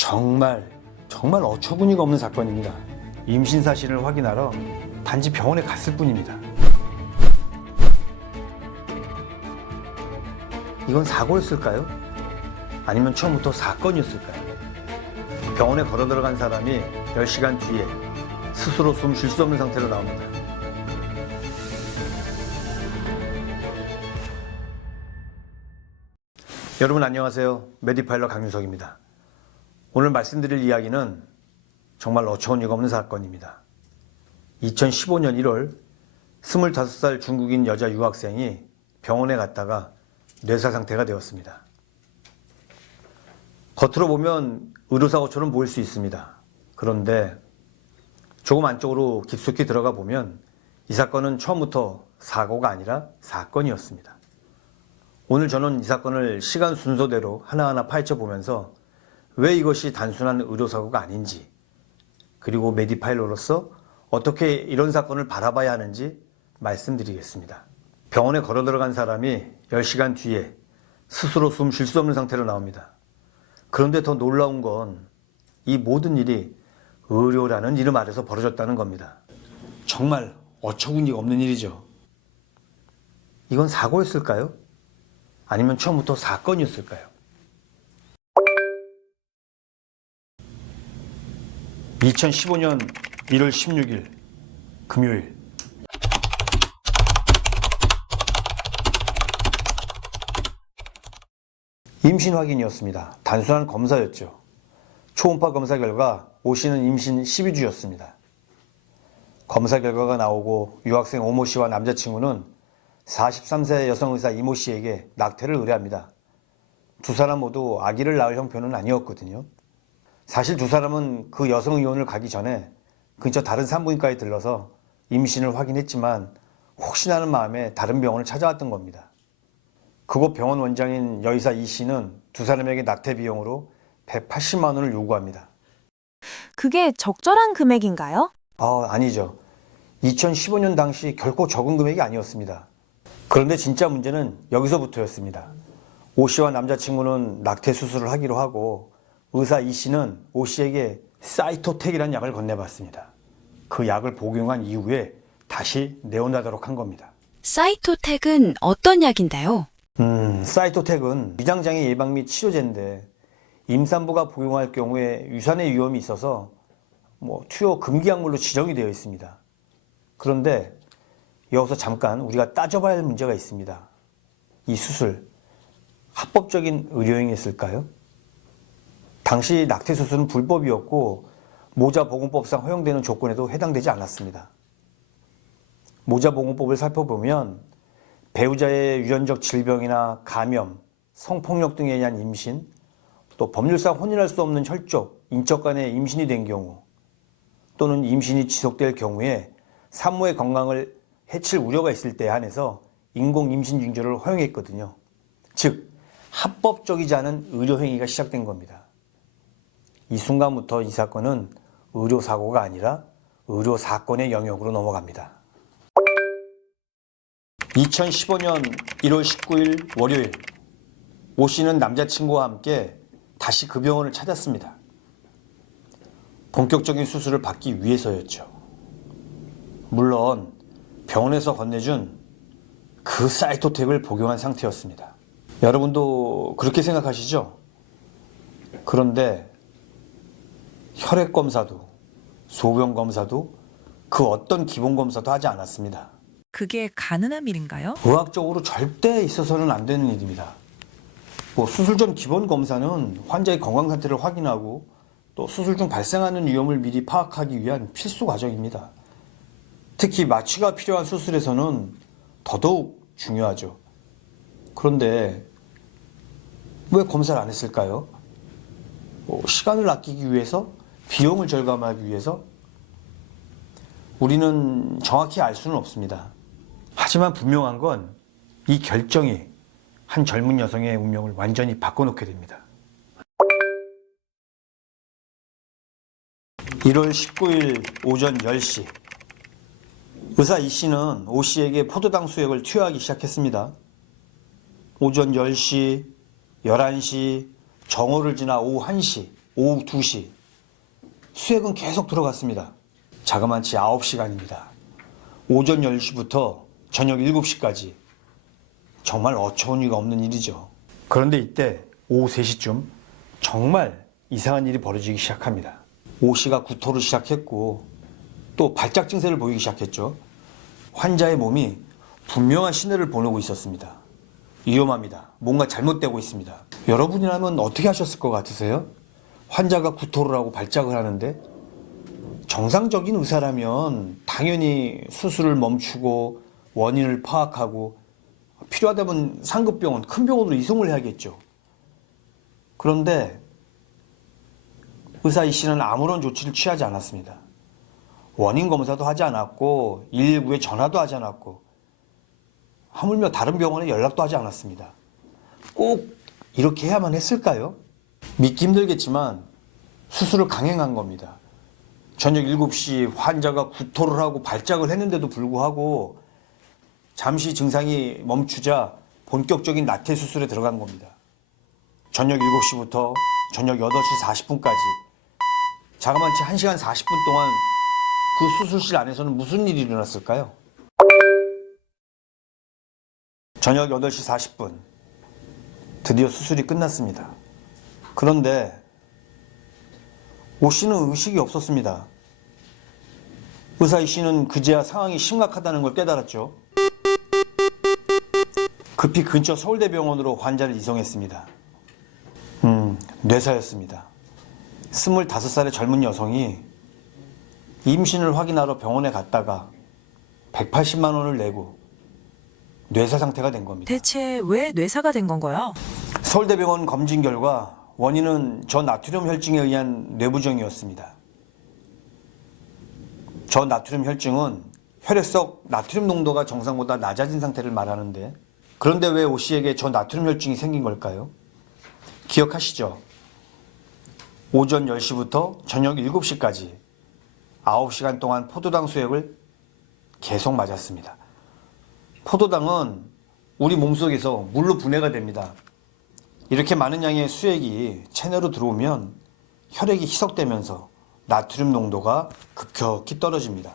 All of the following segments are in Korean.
정말 어처구니가 없는 사건입니다. 임신 사실을 확인하러 단지 병원에 갔을 뿐입니다. 이건 사고였을까요? 아니면 처음부터 사건이었을까요? 병원에 걸어 들어간 사람이 10시간 뒤에 스스로 숨 쉴 수 없는 상태로 나옵니다. 여러분 안녕하세요. 메디파일러 강윤석입니다. 오늘 말씀드릴 이야기는 정말 어처구니가 없는 사건입니다. 2015년 1월 25살 중국인 여자 유학생이 병원에 갔다가 뇌사 상태가 되었습니다. 겉으로 보면 의료사고처럼 보일 수 있습니다. 그런데 조금 안쪽으로 깊숙이 들어가 보면 이 사건은 처음부터 사고가 아니라 사건이었습니다. 오늘 저는 이 사건을 시간 순서대로 하나하나 파헤쳐 보면서 왜 이것이 단순한 의료사고가 아닌지, 그리고 메디파일러로서 어떻게 이런 사건을 바라봐야 하는지 말씀드리겠습니다. 병원에 걸어 들어간 사람이 10시간 뒤에 스스로 숨 쉴 수 없는 상태로 나옵니다. 그런데 더 놀라운 건 이 모든 일이 의료라는 이름 아래서 벌어졌다는 겁니다. 정말 어처구니가 없는 일이죠. 이건 사고였을까요? 아니면 처음부터 사건이었을까요? 2015년 1월 16일 금요일, 임신 확인이었습니다. 단순한 검사였죠. 초음파 검사 결과 오 씨는 임신 12주였습니다. 검사 결과가 나오고 유학생 오모 씨와 남자친구는 43세 여성 의사 이모 씨에게 낙태를 의뢰합니다. 두 사람 모두 아기를 낳을 형편은 아니었거든요. 사실 두 사람은 그 여성 의원을 가기 전에 근처 다른 산부인과에 들러서 임신을 확인했지만 혹시나 하는 마음에 다른 병원을 찾아왔던 겁니다. 그곳 병원 원장인 여의사 이 씨는 두 사람에게 낙태 비용으로 180만 원을 요구합니다. 그게 적절한 금액인가요? 아니죠. 2015년 당시 결코 적은 금액이 아니었습니다. 그런데 진짜 문제는 여기서부터였습니다. 오 씨와 남자친구는 낙태 수술을 하기로 하고 의사 이 씨는 오 씨에게 사이토텍이라는 약을 건네봤습니다. 그 약을 복용한 이후에 다시 내어나도록 한 겁니다. 사이토텍은 어떤 약인데요? 사이토텍은 위장장애 예방 및 치료제인데 임산부가 복용할 경우에 유산의 위험이 있어서 투여 금기 약물로 지정이 되어 있습니다. 그런데 여기서 잠깐 우리가 따져봐야 할 문제가 있습니다. 이 수술, 합법적인 의료행위였을까요? 당시 낙태 수술은 불법이었고 모자보건법상 허용되는 조건에도 해당되지 않았습니다. 모자보건법을 살펴보면 배우자의 유전적 질병이나 감염, 성폭력 등에 의한 임신, 또 법률상 혼인할 수 없는 혈족, 인적 간의 임신이 된 경우, 또는 임신이 지속될 경우에 산모의 건강을 해칠 우려가 있을 때에 한해서 인공 임신 징조를 허용했거든요. 즉, 합법적이지 않은 의료행위가 시작된 겁니다. 이 순간부터 이 사건은 의료사고가 아니라 의료사건의 영역으로 넘어갑니다. 2015년 1월 19일 월요일, 오 씨는 남자친구와 함께 다시 그 병원을 찾았습니다. 본격적인 수술을 받기 위해서였죠. 물론 병원에서 건네준 그 사이토텍을 복용한 상태였습니다. 여러분도 그렇게 생각하시죠? 그런데 혈액 검사도, 소변 검사도, 그 어떤 기본 검사도 하지 않았습니다. 그게 가능한 일인가요? 의학적으로 절대 있어서는 안 되는 일입니다. 수술 전 기본 검사는 환자의 건강 상태를 확인하고 또 수술 중 발생하는 위험을 미리 파악하기 위한 필수 과정입니다. 특히 마취가 필요한 수술에서는 더더욱 중요하죠. 그런데 왜 검사를 안 했을까요? 시간을 아끼기 위해서? 비용을 절감하기 위해서? 우리는 정확히 알 수는 없습니다. 하지만 분명한 건 이 결정이 한 젊은 여성의 운명을 완전히 바꿔놓게 됩니다. 1월 19일 오전 10시, 의사 이 씨는 오 씨에게 포도당 수액을 투여하기 시작했습니다. 오전 10시, 11시, 정오를 지나 오후 1시, 오후 2시. 수액은 계속 들어갔습니다. 자그마치 9시간입니다. 오전 10시부터 저녁 7시까지. 정말 어처구니가 없는 일이죠. 그런데 이때 오후 3시쯤 정말 이상한 일이 벌어지기 시작합니다. 오 씨가 구토를 시작했고 또 발작 증세를 보이기 시작했죠. 환자의 몸이 분명한 신호를 보내고 있었습니다. 위험합니다. 뭔가 잘못되고 있습니다. 여러분이라면 어떻게 하셨을 것 같으세요? 환자가 구토를 하고 발작을 하는데 정상적인 의사라면 당연히 수술을 멈추고 원인을 파악하고 필요하다면 상급병원, 큰 병원으로 이송을 해야겠죠. 그런데 의사 이 씨는 아무런 조치를 취하지 않았습니다. 원인 검사도 하지 않았고 119에 전화도 하지 않았고 하물며 다른 병원에 연락도 하지 않았습니다. 꼭 이렇게 해야만 했을까요? 믿기 힘들겠지만 수술을 강행한 겁니다. 저녁 7시 환자가 구토를 하고 발작을 했는데도 불구하고 잠시 증상이 멈추자 본격적인 나태 수술에 들어간 겁니다. 저녁 7시부터 저녁 8시 40분까지 자그마치 1시간 40분 동안 그 수술실 안에서는 무슨 일이 일어났을까요? 저녁 8시 40분 드디어 수술이 끝났습니다. 그런데 오 씨는 의식이 없었습니다. 의사 이 씨는 그제야 상황이 심각하다는 걸 깨달았죠. 급히 근처 서울대병원으로 환자를 이송했습니다. 뇌사였습니다. 25살의 젊은 여성이 임신을 확인하러 병원에 갔다가 180만 원을 내고 뇌사 상태가 된 겁니다. 대체 왜 뇌사가 된 건가요? 서울대병원 검진 결과 원인은 저나트륨 혈증에 의한 뇌부종이었습니다. 저나트륨 혈증은 혈액 속 나트륨 농도가 정상보다 낮아진 상태를 말하는데 그런데 왜 오 씨에게 저나트륨 혈증이 생긴 걸까요? 기억하시죠? 오전 10시부터 저녁 7시까지 9시간 동안 포도당 수액을 계속 맞았습니다. 포도당은 우리 몸속에서 물로 분해가 됩니다. 이렇게 많은 양의 수액이 체내로 들어오면 혈액이 희석되면서 나트륨 농도가 급격히 떨어집니다.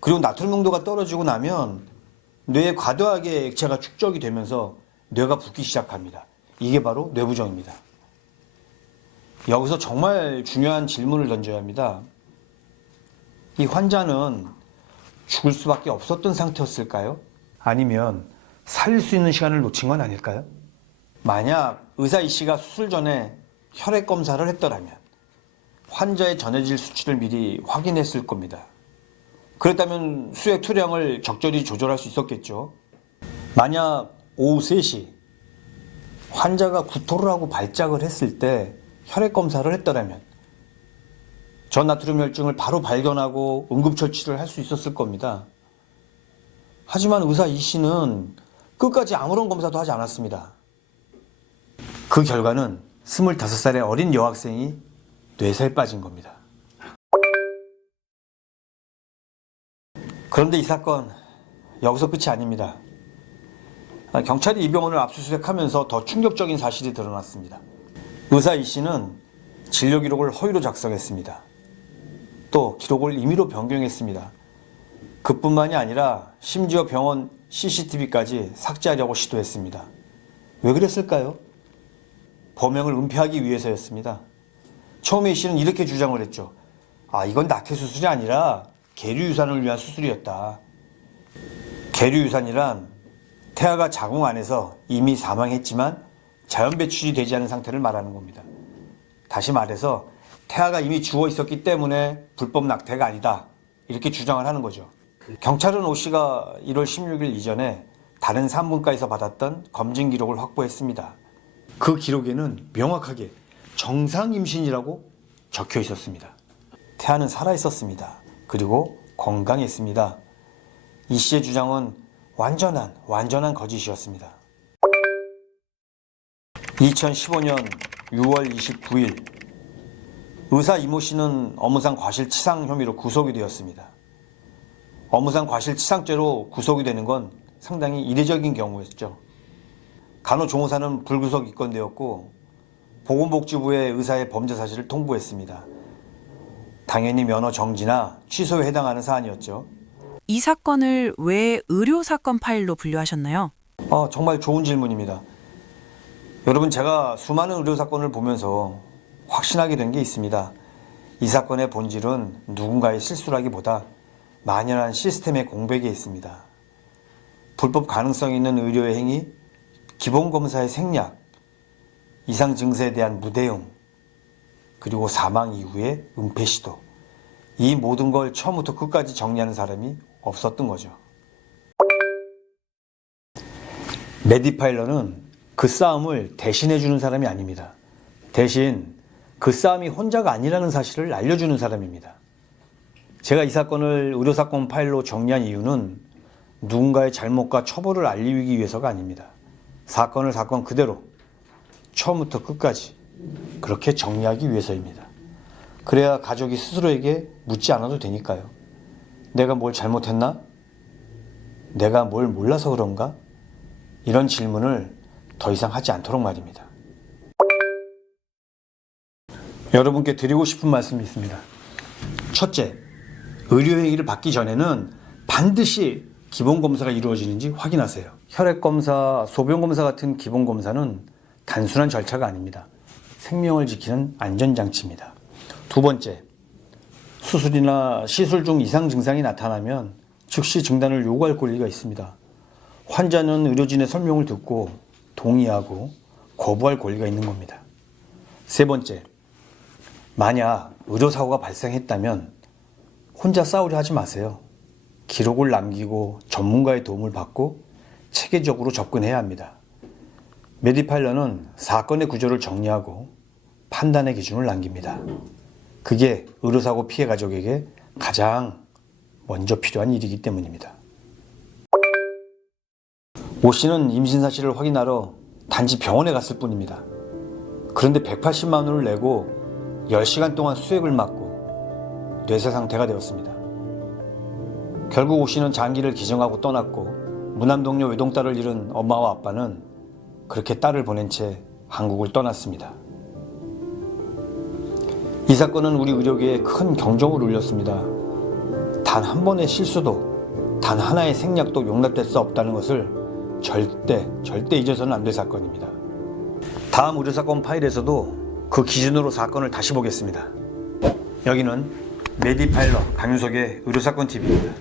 그리고 나트륨 농도가 떨어지고 나면 뇌에 과도하게 액체가 축적이 되면서 뇌가 붓기 시작합니다. 이게 바로 뇌부종입니다. 여기서 정말 중요한 질문을 던져야 합니다. 이 환자는 죽을 수밖에 없었던 상태였을까요? 아니면 살릴 수 있는 시간을 놓친 건 아닐까요? 만약 의사 이 씨가 수술 전에 혈액 검사를 했더라면 환자의 전해질 수치를 미리 확인했을 겁니다. 그랬다면 수액 투량을 적절히 조절할 수 있었겠죠. 만약 오후 3시 환자가 구토를 하고 발작을 했을 때 혈액 검사를 했더라면 저나트륨 혈증을 바로 발견하고 응급처치를 할 수 있었을 겁니다. 하지만 의사 이 씨는 끝까지 아무런 검사도 하지 않았습니다. 그 결과는 25살의 어린 여학생이 뇌사에 빠진 겁니다. 그런데 이 사건 여기서 끝이 아닙니다. 경찰이 이 병원을 압수수색하면서 더 충격적인 사실이 드러났습니다. 의사 이 씨는 진료 기록을 허위로 작성했습니다. 또 기록을 임의로 변경했습니다. 그뿐만이 아니라 심지어 병원 CCTV까지 삭제하려고 시도했습니다. 왜 그랬을까요? 범행을 은폐하기 위해서였습니다. 처음에 이 씨는 이렇게 주장을 했죠. 이건 낙태 수술이 아니라 계류 유산을 위한 수술이었다. 계류 유산이란 태아가 자궁 안에서 이미 사망했지만 자연 배출이 되지 않은 상태를 말하는 겁니다. 다시 말해서 태아가 이미 죽어 있었기 때문에 불법 낙태가 아니다. 이렇게 주장을 하는 거죠. 경찰은 오 씨가 1월 16일 이전에 다른 산부인과에서 받았던 검진 기록을 확보했습니다. 그 기록에는 명확하게 정상 임신이라고 적혀 있었습니다. 태아는 살아 있었습니다. 그리고 건강했습니다. 이 씨의 주장은 완전한 거짓이었습니다. 2015년 6월 29일 의사 이모 씨는 업무상 과실치상 혐의로 구속이 되었습니다. 업무상 과실치상죄로 구속이 되는 건 상당히 이례적인 경우였죠. 간호조무사는 불구속 입건되었고 보건복지부에 의사의 범죄 사실을 통보했습니다. 당연히 면허 정지나 취소에 해당하는 사안이었죠. 이 사건을 왜 의료사건 파일로 분류하셨나요? 정말 좋은 질문입니다. 여러분, 제가 수많은 의료사건을 보면서 확신하게 된 게 있습니다. 이 사건의 본질은 누군가의 실수라기보다 만연한 시스템의 공백에 있습니다. 불법 가능성이 있는 의료의 행위, 기본검사의 생략, 이상 증세에 대한 무대응, 그리고 사망 이후의 은폐 시도. 이 모든 걸 처음부터 끝까지 정리하는 사람이 없었던 거죠. 메디파일러는 그 싸움을 대신해주는 사람이 아닙니다. 대신 그 싸움이 혼자가 아니라는 사실을 알려주는 사람입니다. 제가 이 사건을 의료사건 파일로 정리한 이유는 누군가의 잘못과 처벌을 알리기 위해서가 아닙니다. 사건을 사건 그대로 처음부터 끝까지 그렇게 정리하기 위해서입니다. 그래야 가족이 스스로에게 묻지 않아도 되니까요. 내가 뭘 잘못했나? 내가 뭘 몰라서 그런가? 이런 질문을 더 이상 하지 않도록 말입니다. 여러분께 드리고 싶은 말씀이 있습니다. 첫째, 의료행위를 받기 전에는 반드시 기본검사가 이루어지는지 확인하세요. 혈액검사, 소변검사 같은 기본검사는 단순한 절차가 아닙니다. 생명을 지키는 안전장치입니다. 두 번째, 수술이나 시술 중 이상 증상이 나타나면 즉시 진단을 요구할 권리가 있습니다. 환자는 의료진의 설명을 듣고 동의하고 거부할 권리가 있는 겁니다. 세 번째, 만약 의료사고가 발생했다면 혼자 싸우려 하지 마세요. 기록을 남기고 전문가의 도움을 받고 체계적으로 접근해야 합니다. 메디파일러는 사건의 구조를 정리하고 판단의 기준을 남깁니다. 그게 의료사고 피해 가족에게 가장 먼저 필요한 일이기 때문입니다. 오 씨는 임신 사실을 확인하러 단지 병원에 갔을 뿐입니다. 그런데 180만 원을 내고 10시간 동안 수액을 맞고 뇌세 상태가 되었습니다. 결국 오 씨는 장기를 기증하고 떠났고 무남동녀 외동딸을 잃은 엄마와 아빠는 그렇게 딸을 보낸 채 한국을 떠났습니다. 이 사건은 우리 의료계에 큰 경종을 울렸습니다. 단 한 번의 실수도, 단 하나의 생략도 용납될 수 없다는 것을 절대 잊어서는 안 될 사건입니다. 다음 의료사건 파일에서도 그 기준으로 사건을 다시 보겠습니다. 여기는 메디파일러 강윤석의 의료사건 TV입니다.